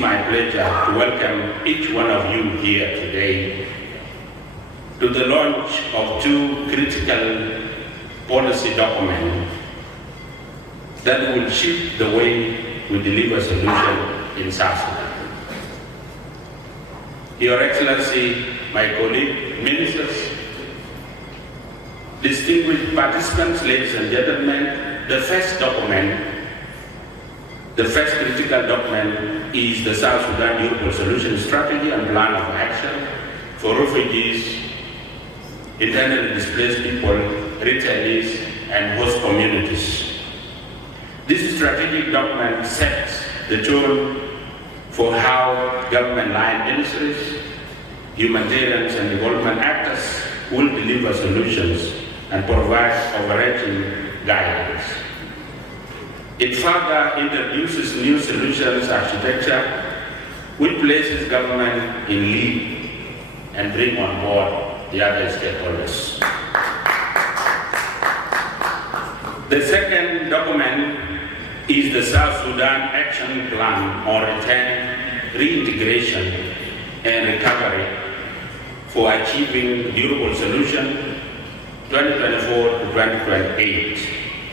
my pleasure to welcome each one of you here today to the launch of two critical policy documents that will shape the way we deliver solutions in South Sudan. Your Excellency, my colleague, ministers, distinguished participants, ladies and gentlemen, the first critical document is the South Sudan Durable Solution Strategy and Plan of Action for refugees, internally displaced people, returnees, and host communities. This strategic document sets the tone for how government line ministries, humanitarians, and development actors will deliver solutions and provide overarching guidance. It further introduces new solutions architecture, which places government in lead and bring on board the other stakeholders. The second document is the South Sudan Action Plan on Return, Reintegration, and Recovery for Achieving Durable Solution 2024 to 2028,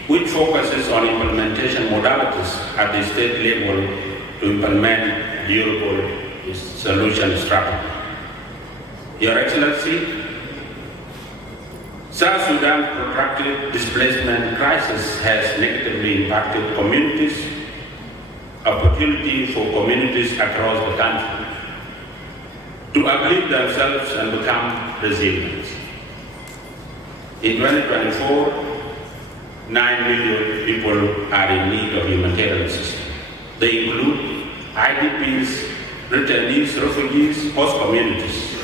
which focuses on implementation modalities at the state level to implement durable solution strategy. Your Excellency, South Sudan's protracted displacement crisis has negatively impacted communities, opportunity for communities across the country to uplift themselves and become resilient. In 2024, 9 million people are in need of humanitarian assistance. They include IDPs, returnees, refugees, host communities.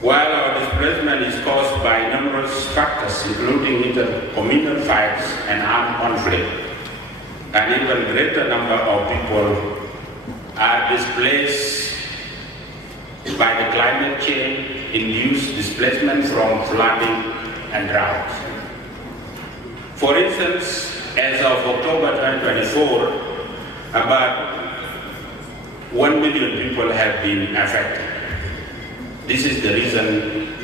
While our displacement is caused by numerous factors, including intercommunal fights and armed conflict, an even greater number of people are displaced by the climate change-induced displacement from flooding and drought. For instance, as of October 2024, about 1 million people have been affected. This is the reason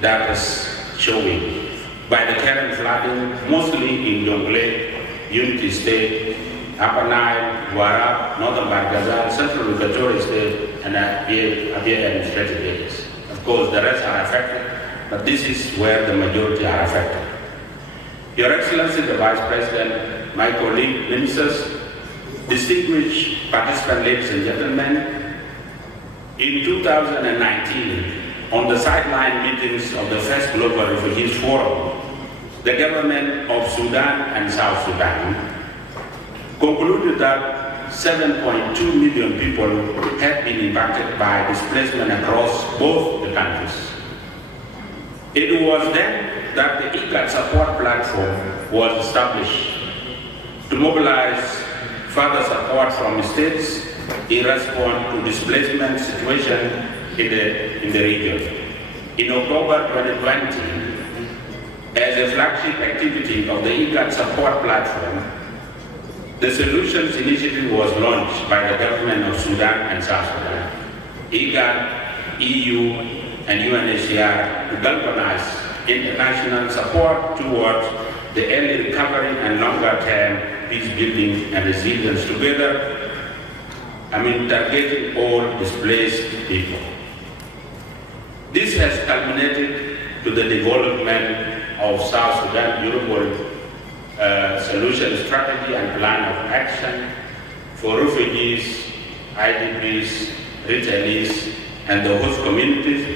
that is showing by the current flooding, mostly in Jonglei, Unity State, Upper Nile, Warab, Northern Barghazal, Central Equatorial State, and Abia administrative areas. Of course, the rest are affected, but this is where the majority are affected. Your Excellency, the Vice President, my colleague, ministers, distinguished participants, ladies and gentlemen, in 2019, on the sideline meetings of the first Global Refugees Forum, the government of Sudan and South Sudan concluded that 7.2 million people have been impacted by displacement across both the countries. It was then that the IGAD support platform was established to mobilize further support from states in response to displacement situation in the region. In October 2020, as a flagship activity of the IGAD support platform, the Solutions Initiative was launched by the government of Sudan and South Sudan. IGAD, EU, and UNHCR to galvanize international support towards the early recovery and longer-term peace building and resilience together, targeting all displaced people. This has culminated to the development of South Sudan Durable Solution Strategy and Plan of Action for refugees, IDPs, returnees, and the host communities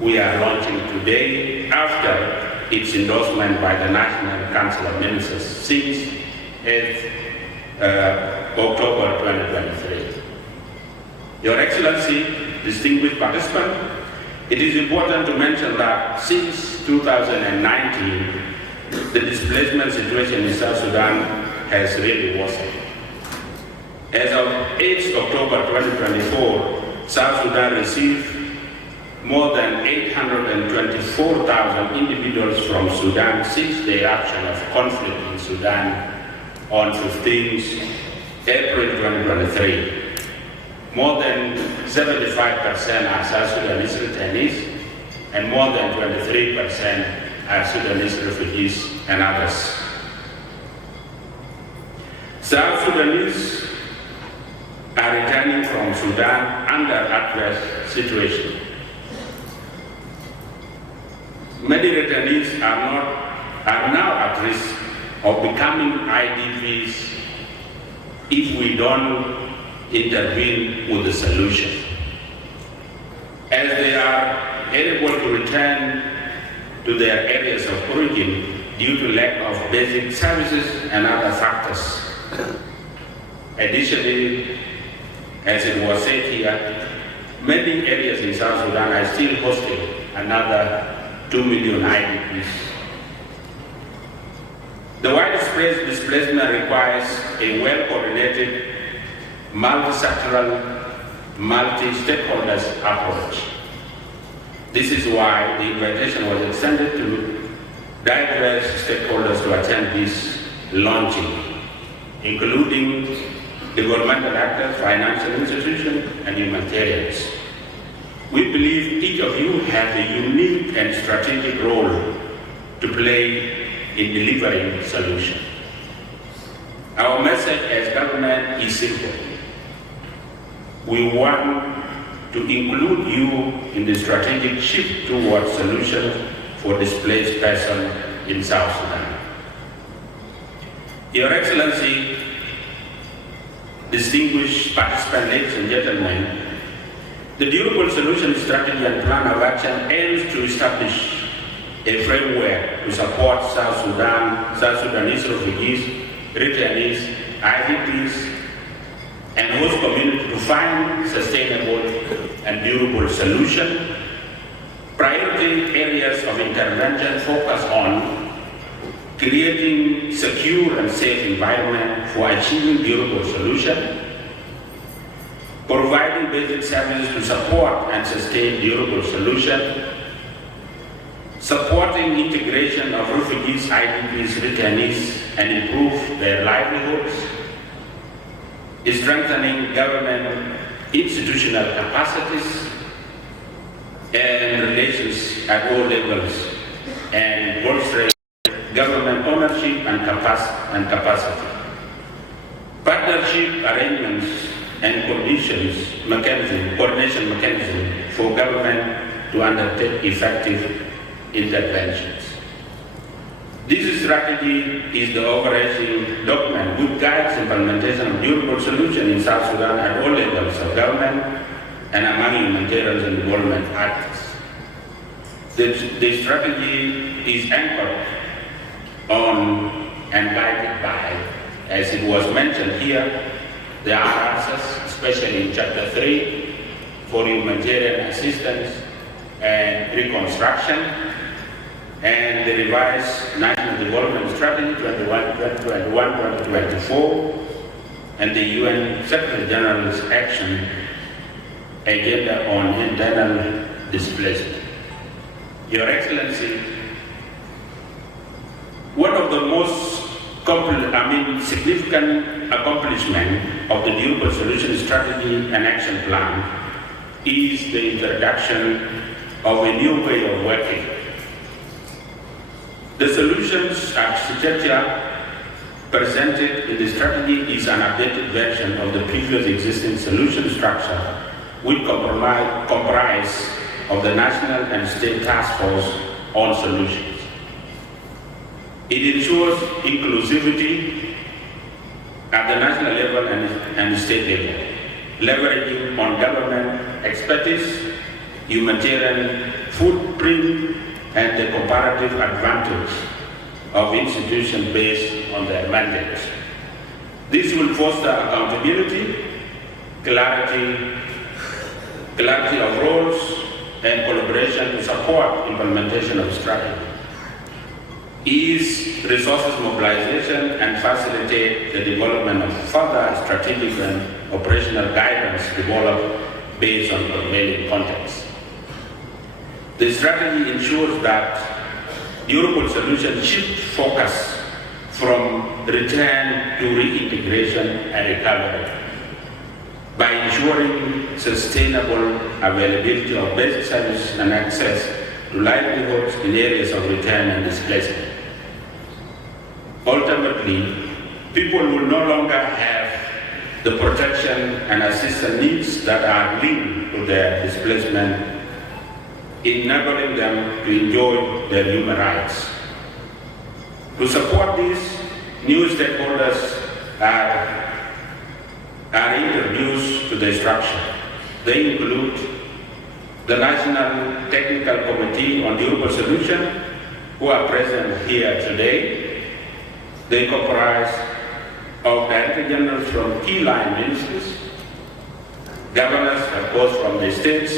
we are launching today after its endorsement by the National Council of Ministers since 8th October 2023. Your Excellency, distinguished participants, it is important to mention that since 2019, the displacement situation in South Sudan has really worsened. As of 8th October 2024, South Sudan received more than 824,000 individuals from Sudan since the eruption of conflict in Sudan on 15th April 2023. More than 75% are South Sudanese returnees, and more than 23% are Sudanese refugees and others. South Sudanese are returning from Sudan under adverse situation. Many returnees are now at risk of becoming IDPs if we don't intervene with the solution, as they are unable to return to their areas of origin due to lack of basic services and other factors. Additionally, as it was said here, many areas in South Sudan are still hosting another 2 million IDPs. The widespread displacement requires a well-coordinated, multi-sectoral, multi-stakeholders approach. This is why the invitation was extended to diverse stakeholders to attend this launching, including the governmental actors, financial institutions, and humanitarians. We believe each of you has a unique and strategic role to play in delivering solutions. Our message as government is simple. We want to include you in the strategic shift towards solutions for displaced persons in South Sudan. Your Excellency, distinguished participants, ladies and gentlemen, the Durable Solution Strategy and Plan of Action aims to establish a framework to support South Sudanese refugees, returnees, IDPs, and host community to find sustainable and durable solutions. Priority areas of intervention focus on creating secure and safe environment for achieving durable solutions, providing basic services to support and sustain durable solutions, supporting integration of refugees, IDPs, returnees, and improve their livelihoods, strengthening government institutional capacities and relations at all levels, and bolstering government ownership and capacity. Partnership arrangements and coordination mechanism for government to undertake effective interventions. This strategy is the overarching document which guides implementation of durable solutions in South Sudan at all levels of government and among humanitarian and development actors. The strategy is anchored on and guided by, as it was mentioned here, the RRSs, especially in Chapter 3, for humanitarian assistance and reconstruction, and the revised National Development Strategy 2021-2024, and the UN Secretary General's Action Agenda on Internal Displacement. Your Excellency, one of the most significant accomplishment of the Durable Solution Strategy and Action Plan is the introduction of a new way of working. The solutions architecture presented in the strategy is an updated version of the previous existing solution structure, which comprise of the national and state task force on solutions. It ensures inclusivity at the national level and state level, leveraging on government expertise, humanitarian footprint, and the comparative advantage of institutions based on their mandates. This will foster accountability, clarity of roles, and collaboration to support implementation of strategy, ease resources mobilization, and facilitate the development of further strategic and operational guidance developed based on prevailing context. The strategy ensures that durable solutions shift focus from return to reintegration and recovery by ensuring sustainable availability of basic services and access to livelihoods in areas of return and displacement. Ultimately, people will no longer have the protection and assistance needs that are linked to their displacement, enabling them to enjoy their human rights. To support this, new stakeholders are introduced to the structure. They include the National Technical Committee on Durable Solution, who are present here today. They comprise of Director Generals from key line ministries, governors, of course, from the states,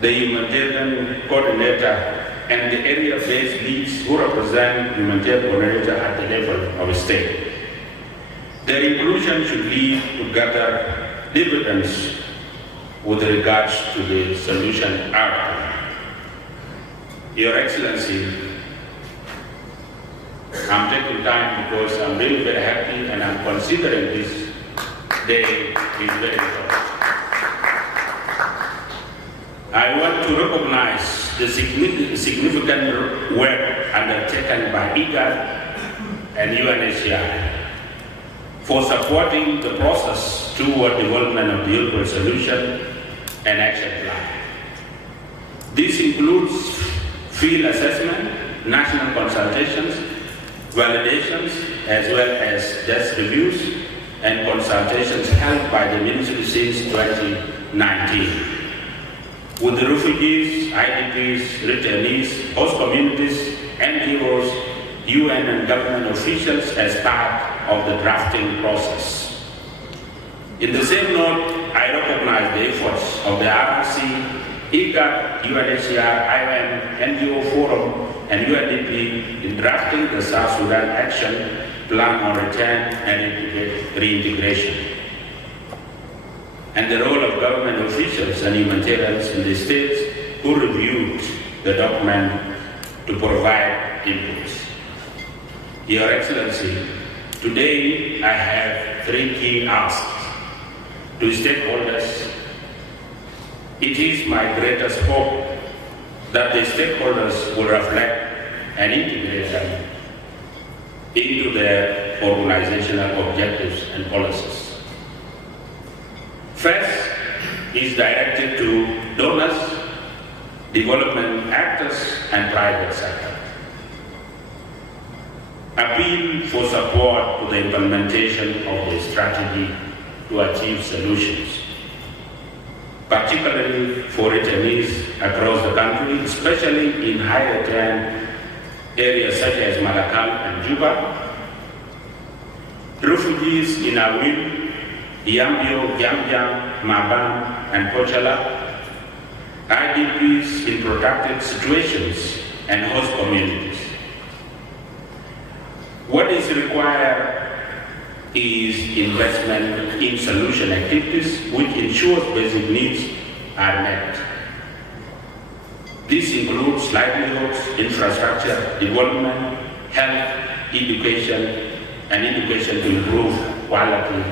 the humanitarian coordinator, and the area-based leads who represent humanitarian coordinator at the level of state. Their inclusion should lead to gather dividends with regards to the solution outcome. Your Excellency, I'm taking time because I'm really very happy and I'm considering this day is very important. I want to recognize the significant work undertaken by IGAD and UNHCR for supporting the process toward development of the durable solution and action plan. This includes field assessment, national consultations, validations, as well as desk reviews and consultations held by the ministry since 2019. With the refugees, IDPs, returnees, host communities, NGOs, UN and government officials as part of the drafting process. In the same note, I recognize the efforts of the RRC, IGAD, UNHCR, IOM, NGO Forum, and UNDP in drafting the South Sudan Action Plan on Return and Reintegration, and the role of government officials and humanitarians in the states who reviewed the document to provide inputs. Your Excellency, today I have three key asks to stakeholders. It is my greatest hope that the stakeholders will reflect and integrate them into their organizational objectives and policies. First is directed to donors, development actors, and private sector. Appeal for support to the implementation of the strategy to achieve solutions, particularly for returnees across the country, especially in high return areas such as Malakal and Juba, refugees in Awil, Yambio, Yamjam, Mabam, and Pochala, IDPs in protracted situations, and host communities. What is required is investment in solution activities which ensures basic needs are met. This includes livelihoods, infrastructure, development, health, education, and education to improve quality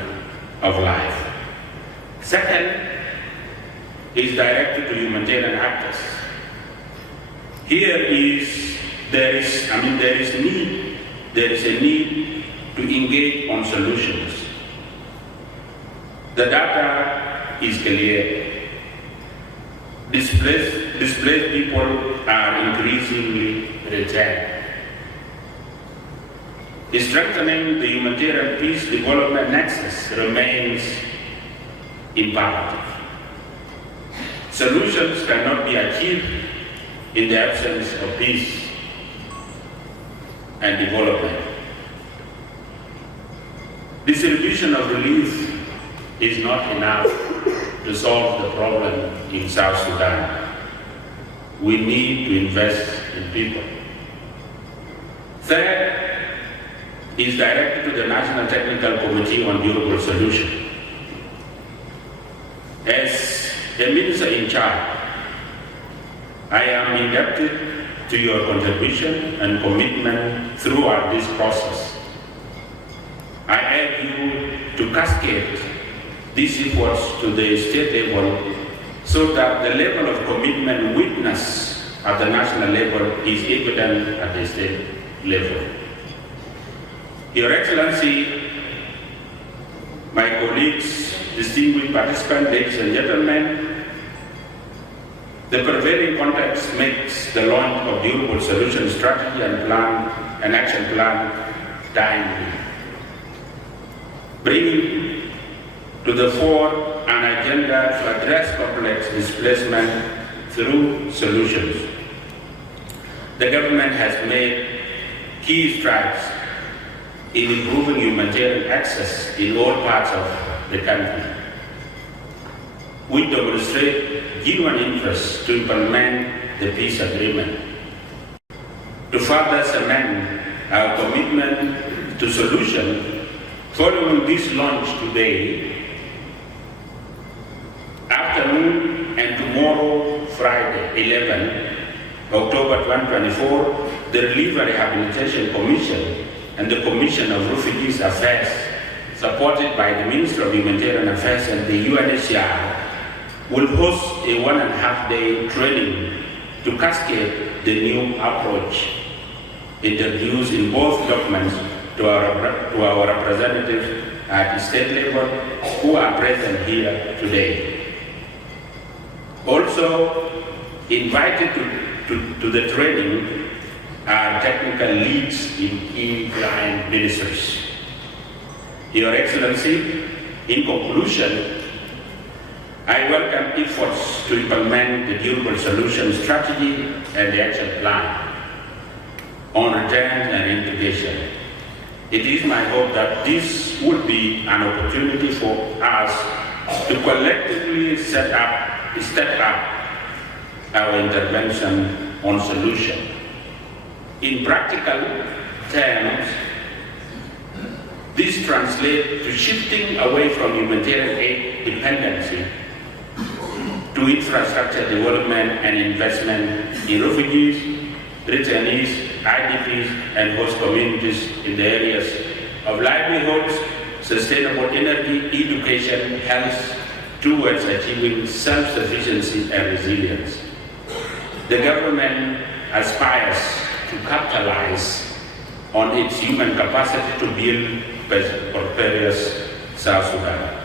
of life. Second is directed to humanitarian actors. There is a need to engage on solutions. The data is clear. Displaced people are increasingly returned. Strengthening the humanitarian peace development nexus remains imperative. Solutions cannot be achieved in the absence of peace and development. Distribution of relief is not enough to solve the problem in South Sudan. We need to invest in people. Third is directed to the National Technical Committee on Durable Solution. As a minister in charge, I am indebted to your contribution and commitment throughout this process cascade these efforts to the state level so that the level of commitment witnessed at the national level is evident at the state level. Your Excellency, my colleagues, distinguished participants, ladies and gentlemen, the prevailing context makes the launch of durable solution strategy and action plan timely, bringing to the fore an agenda to address complex displacement through solutions. The government has made key strides in improving humanitarian access in all parts of the country. We demonstrate genuine interest to implement the peace agreement. To further cement our commitment to solution, following this launch today, afternoon and tomorrow, Friday, 11 October 2024, the Relief and Rehabilitation Commission and the Commission of Refugees Affairs, supported by the Ministry of Humanitarian Affairs and the UNHCR, will host a 1.5-day training to cascade the new approach introduced in both documents to our representatives at the state level who are present here today. Also invited to the training are technical leads in key client ministries. Your Excellency, in conclusion, I welcome efforts to implement the durable solution strategy and the action plan on return and integration. It is my hope that this would be an opportunity for us to collectively step up our intervention on solution. In practical terms, this translates to shifting away from humanitarian aid dependency to infrastructure development and investment in refugees, returnees, IDPs, and host communities in the areas of livelihoods, sustainable energy, education, health, towards achieving self-sufficiency and resilience. The government aspires to capitalize on its human capacity to build prosperous South Sudan.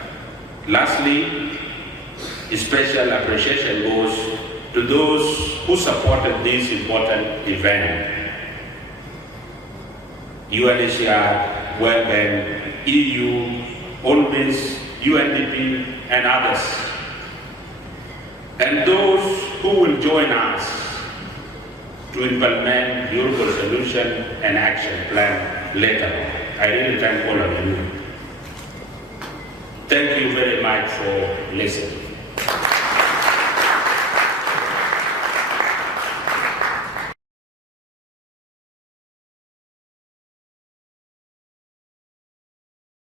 Lastly, a special appreciation goes to those who supported this important event. UNHCR, World Bank, EU, UNMIS, UNDP, and others. And those who will join us to implement durable solution and action plan later on. I really thank all of you. Thank you very much for listening.